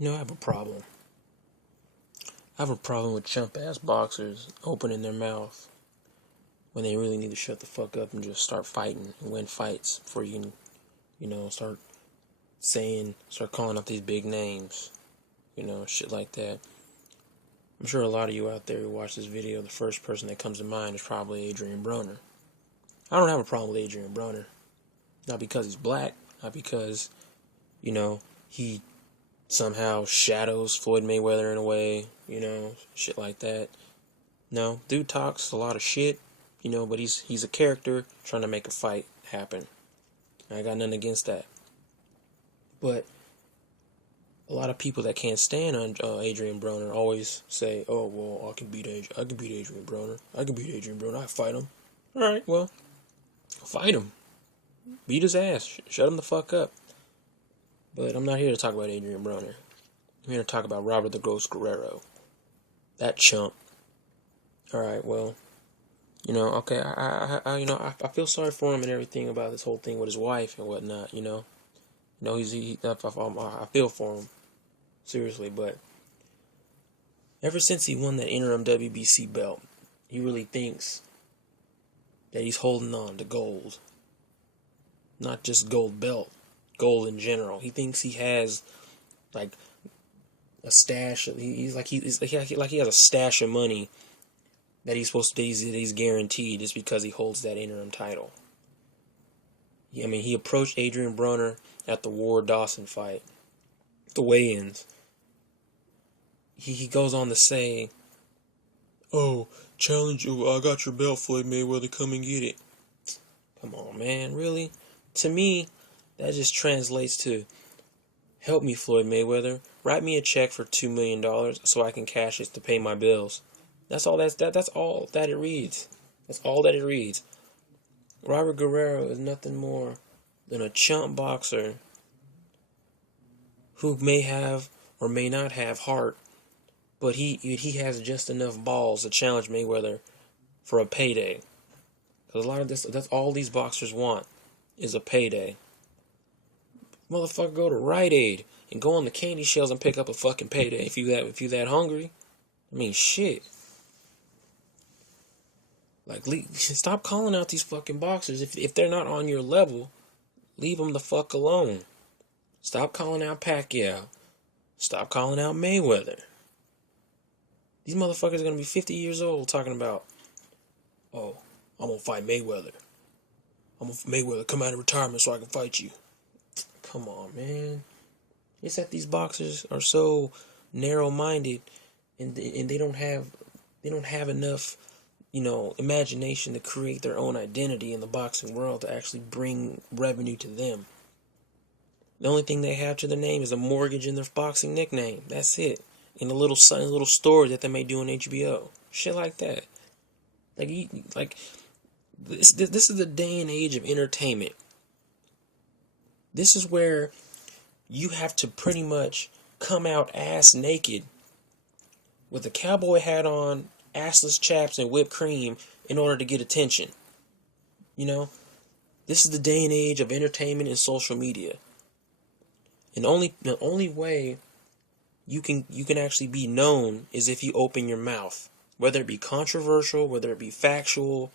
I have a problem. I have a problem with chump ass boxers opening their mouth when they really need to shut the fuck up and just start fighting and win fights before you can, start calling out these big names, shit like that. I'm sure a lot of you out there who watch this video, the first person that comes to mind is probably Adrian Broner. I don't have a problem with Adrian Broner. Not because he's black, not because, he somehow shadows Floyd Mayweather in a way, shit like that. No, dude talks a lot of shit, but he's a character trying to make a fight happen. I got nothing against that. But a lot of people that can't stand on Adrian Broner always say, "Oh, well, I can beat Adrian Broner. I can beat Adrian Broner. I fight him." All right, well, fight him. Beat his ass. Shut him the fuck up. But I'm not here to talk about Adrian Broner. I'm here to talk about Robert the Ghost Guerrero. That chump. All right, well, okay, I feel sorry for him and everything about this whole thing with his wife and whatnot. I feel for him, seriously. But ever since he won that interim WBC belt, he really thinks that he's holding on to gold. Not just gold belt, gold in general. He thinks he has like a stash. He has a stash of money that he's guaranteed just because he holds that interim title. He approached Adrian Broner at the Ward Dawson fight, the weigh-ins. He goes on to say, "Oh, challenge! I got your belt, Floyd Mayweather. Come and get it." Come on, man, really? To me, that just translates to, "Help me, Floyd Mayweather. Write me a check for $2 million so I can cash it to pay my bills." That's all. That's all that it reads. That's all that it reads. Robert Guerrero is nothing more than a chump boxer who may have or may not have heart, but he has just enough balls to challenge Mayweather for a payday. Because a lot of that's all these boxers want is a payday. Motherfucker, go to Rite Aid and go on the candy shells and pick up a fucking payday if you that hungry. Shit. Stop calling out these fucking boxers. If they're not on your level, leave them the fuck alone. Stop calling out Pacquiao. Stop calling out Mayweather. These motherfuckers are gonna be 50 years old talking about, "Oh, I'm gonna fight Mayweather. Mayweather come out of retirement so I can fight you." Come on, man. It's that these boxers are so narrow-minded, and they don't have enough, imagination to create their own identity in the boxing world to actually bring revenue to them. The only thing they have to their name is a mortgage in their boxing nickname. That's it. In a little story that they may do on HBO. Shit like that. This is the day and age of entertainment. This is where you have to pretty much come out ass naked with a cowboy hat on, assless chaps, and whipped cream in order to get attention. This is the day and age of entertainment and social media. And the only way you can actually be known is if you open your mouth. Whether it be controversial, whether it be factual,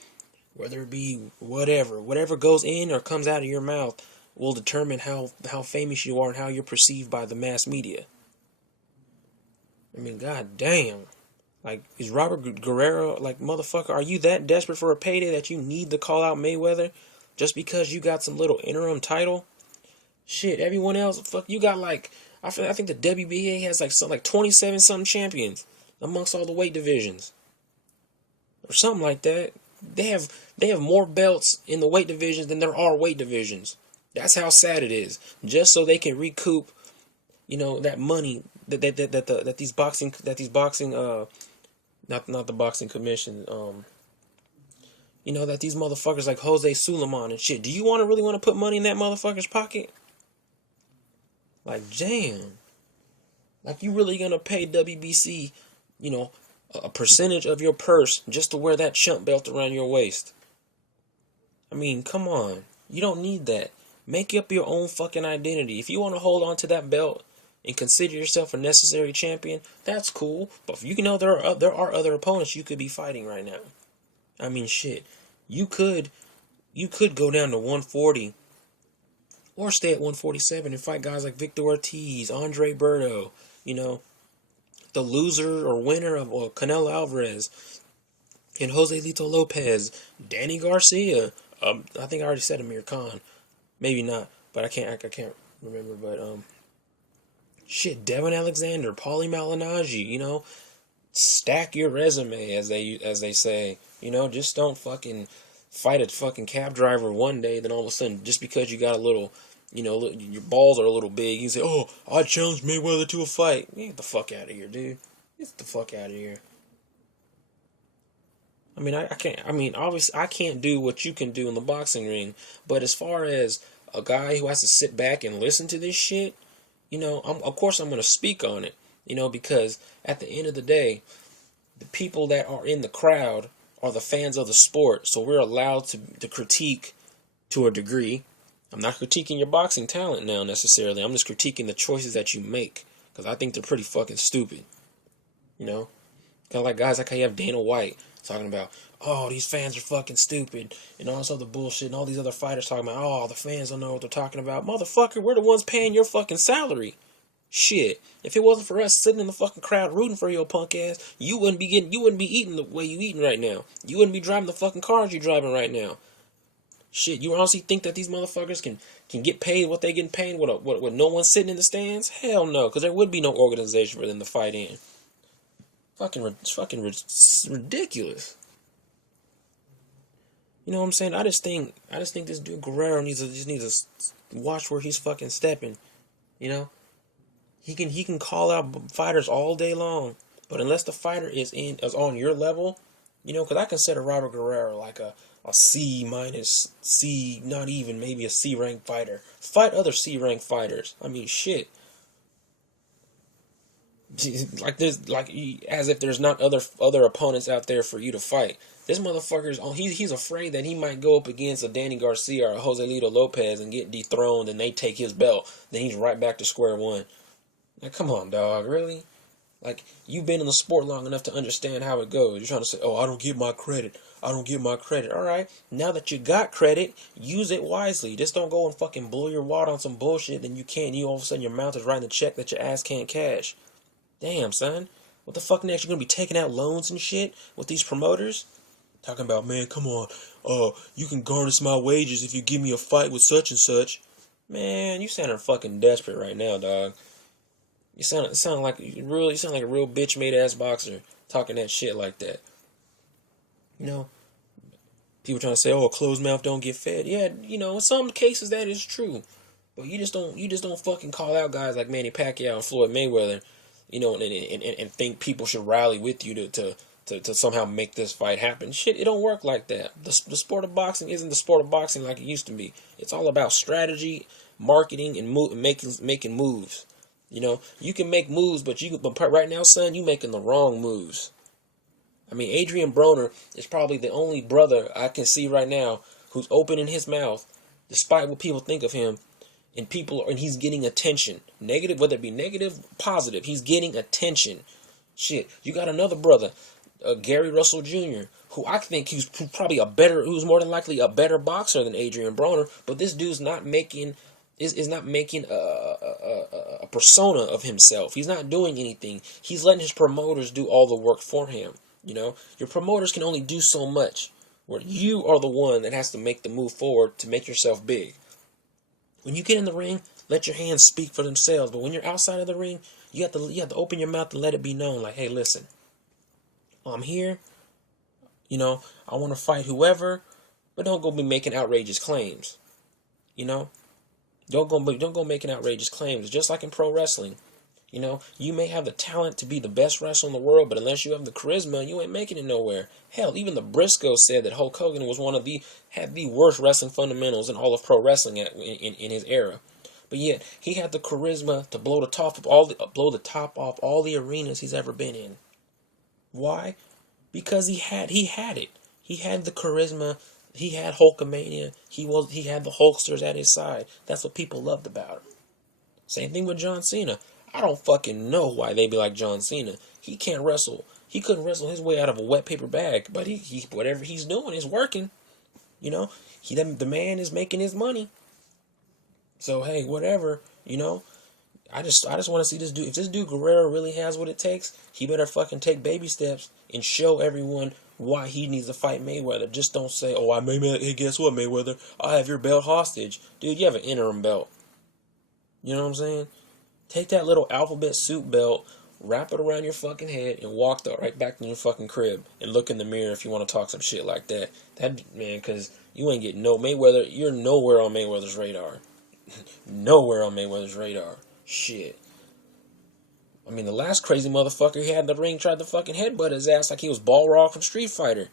whether it be whatever goes in or comes out of your mouth will determine how famous you are and how you're perceived by the mass media. God damn. Is Robert Guerrero, motherfucker, are you that desperate for a payday that you need to call out Mayweather just because you got some little interim title? Shit, everyone else, fuck, you got I think the WBA has 27 something champions amongst all the weight divisions. Or something like that. They have more belts in the weight divisions than there are weight divisions. That's how sad it is. Just so they can recoup, that money that these boxing not the boxing commission, that these motherfuckers like Jose Suleiman and shit. Do you really want to put money in that motherfucker's pocket? Damn. You really gonna pay WBC, a percentage of your purse just to wear that chump belt around your waist? Come on. You don't need that. Make up your own fucking identity. If you want to hold on to that belt and consider yourself a necessary champion, that's cool. But you know there are other opponents you could be fighting right now. I mean, shit, you could go down to 140 or stay at 147 and fight guys like Victor Ortiz, Andre Berto, you know, the loser or winner of Canelo Alvarez and Jose Lito Lopez, Danny Garcia. I think I already said Amir Khan, maybe not, but I can't remember. But shit, Devin Alexander, Paulie Malignaggi, you know, stack your resume as they say. You know, just don't fucking fight a fucking cab driver one day, then all of a sudden, just because you got a little, you know, your balls are a little big, you say, oh, I challenged Mayweather to a fight. Get the fuck out of here, dude. Get the fuck out of here. I mean, I can't, I mean, obviously, I can't do what you can do in the boxing ring, but as far as a guy who has to sit back and listen to this shit, you know, of course I'm going to speak on it, you know, because at the end of the day, the people that are in the crowd are the fans of the sport, so we're allowed to critique to a degree. I'm not critiquing your boxing talent now necessarily. I'm just critiquing the choices that you make, because I think they're pretty fucking stupid. You know? Kind of like guys like how you have Dana White talking about, oh, these fans are fucking stupid, and all this other bullshit, and all these other fighters talking about, oh, the fans don't know what they're talking about. Motherfucker, we're the ones paying your fucking salary. Shit, if it wasn't for us sitting in the fucking crowd rooting for your punk ass, you wouldn't be eating the way you eating right now. You wouldn't be driving the fucking cars you're driving right now. Shit, you honestly think that these motherfuckers can get paid what they getting paid with no one sitting in the stands? Hell no, because there would be no organization for them to fight in. Fucking ridiculous. You know what I'm saying? I just think this dude Guerrero needs to watch where he's fucking stepping. You know. He can call out fighters all day long, but unless the fighter is on your level, you know, because I consider Robert Guerrero like a C minus, C, not even, maybe a C rank fighter. Fight other C rank fighters. I mean, shit. As if there's not other opponents out there for you to fight. This motherfucker's he's afraid that he might go up against a Danny Garcia or a Jose Lito Lopez and get dethroned, and they take his belt. Then he's right back to square one. Like, come on, dog, really? Like, you've been in the sport long enough to understand how it goes. You're trying to say, oh, I don't get my credit. I don't get my credit. All right, now that you got credit, use it wisely. Just don't go and fucking blow your wad on some bullshit, then you all of a sudden your mouth is writing a check that your ass can't cash. Damn, son. What the fuck next? You're going to be taking out loans and shit with these promoters? Talking about, man, come on. You can garnish my wages if you give me a fight with such and such. Man, you sounding fucking desperate right now, dog. You sound like a real bitch made ass boxer talking that shit like that. You know, people trying to say, "Oh, a closed mouth don't get fed." Yeah, you know, in some cases that is true, but you just don't fucking call out guys like Manny Pacquiao and Floyd Mayweather, you know, and think people should rally with you to somehow make this fight happen. Shit, it don't work like that. The sport of boxing isn't the sport of boxing like it used to be. It's all about strategy, marketing, and making moves. You know, you can make moves, but right now, son, you making the wrong moves. I mean, Adrian Broner is probably the only brother I can see right now who's opening his mouth, despite what people think of him, and he's getting attention. Negative, whether it be negative, positive, he's getting attention. Shit, you got another brother, Gary Russell Jr., who I think who's more than likely a better boxer than Adrian Broner, but this dude's not making. Is not making a persona of himself. He's not doing anything. He's letting his promoters do all the work for him. You know, your promoters can only do so much, where you are the one that has to make the move forward to make yourself big. When you get in the ring, let your hands speak for themselves. But when you're outside of the ring, you have to open your mouth and let it be known. Like, hey, listen, I'm here. You know, I want to fight whoever, but don't go be making outrageous claims. You know. Don't go making outrageous claims. Just like in pro wrestling, you know, you may have the talent to be the best wrestler in the world, but unless you have the charisma, you ain't making it nowhere. Hell, even the Briscoes said that Hulk Hogan was had the worst wrestling fundamentals in all of pro wrestling in his era. But yet he had the charisma to blow the top off all the arenas he's ever been in. Why? Because he had it. He had the charisma. He had Hulkamania. He had the Hulksters at his side. That's what people loved about him. Same thing with John Cena. I don't fucking know why they be like John Cena. He can't wrestle. He couldn't wrestle his way out of a wet paper bag, but he whatever he's doing is working. You know, the man is making his money. So hey, whatever. You know, I just want to see this dude. If this dude Guerrero really has what it takes, he better fucking take baby steps and show everyone why he needs to fight Mayweather. Just don't say, "Oh, hey, guess what, Mayweather? I have your belt hostage, dude. You have an interim belt." You know what I'm saying? Take that little alphabet soup belt, wrap it around your fucking head, and walk right back to your fucking crib and look in the mirror if you want to talk some shit like that. Man, because you ain't getting no Mayweather. You're nowhere on Mayweather's radar. Nowhere on Mayweather's radar. Shit. I mean, the last crazy motherfucker he had in the ring tried to fucking headbutt his ass like he was Balrog from Street Fighter.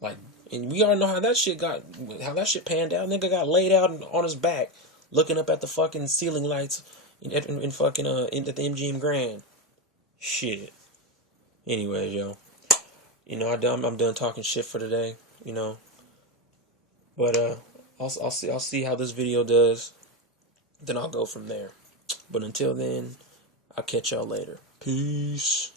Like, and we all know how that shit panned out. Nigga got laid out on his back, looking up at the fucking ceiling lights in fucking at the MGM Grand. Shit. Anyways, yo, you know, I'm done talking shit for today. You know, but I'll see how this video does. Then I'll go from there. But until then, I'll catch y'all later. Peace.